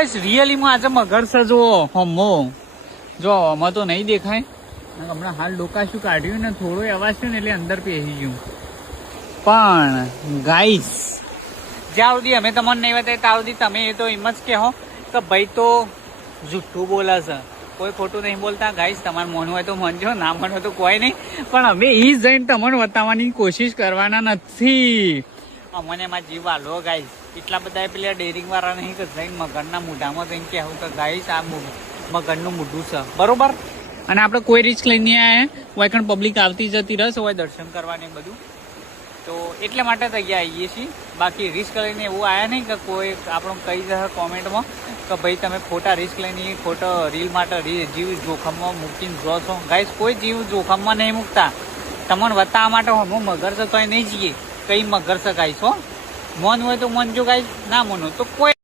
રિયલીમાં આજે મગર છે જો હમો જો આમાં તો નહીં દેખાય હમણાં હાલ ડોકાશું કાઢ્યું ને થોડો અવાજ થયો ને એટલે અંદર પેસી ગયું પણ ગાઈસ જ્યાં સુધી અમે તમને નહીં બતાવીએ ત્યાં સુધી તમે એ તો એમ જ કહો કે ભાઈ તો જુઠ્ઠું બોલે છે કોઈ ખોટું નહીં બોલતા ગાઈસ તમારે મોનું હોય તો મનજો ના મન હોય તો કોઈ નહીં પણ અમે એ જઈને તમને બતાવવાની કોશિશ કરવાના નથી અમને એમાં જીવ આલો ગાઈસ એટલા બધા પેલા ડેરિંગ વાળા નહીં કે જઈને મગરના મોઢામાં જઈને કહેવું કે ગાઈસ આ મગરનું મોઢું છે બરોબર અને આપણે કોઈ રિસ્ક લઈને આવ્યા હોય કારણ પબ્લિક આવતી જતી રહેશે હોય દર્શન કરવાની બધું તો એટલે માટે તૈયાર આવીએ છીએ બાકી રિસ્ક લઈને એવું આવ્યા નહીં કે કોઈ આપણું કહી જશે કોમેન્ટમાં કે ભાઈ તમે ખોટા રિસ્ક લઈને ખોટો રીલ માટે જીવ જોખમમાં મૂકીને જો છો ગાઈસ કોઈ જીવ જોખમમાં નહીં મૂકતા તમને બતાવવા માટે હું મગર છે તો નહીં જઈએ કઈ મગર છે ગાઈસ હો મન હોય તો મન જો ગાઈસ ના મન હોય તો કોઈ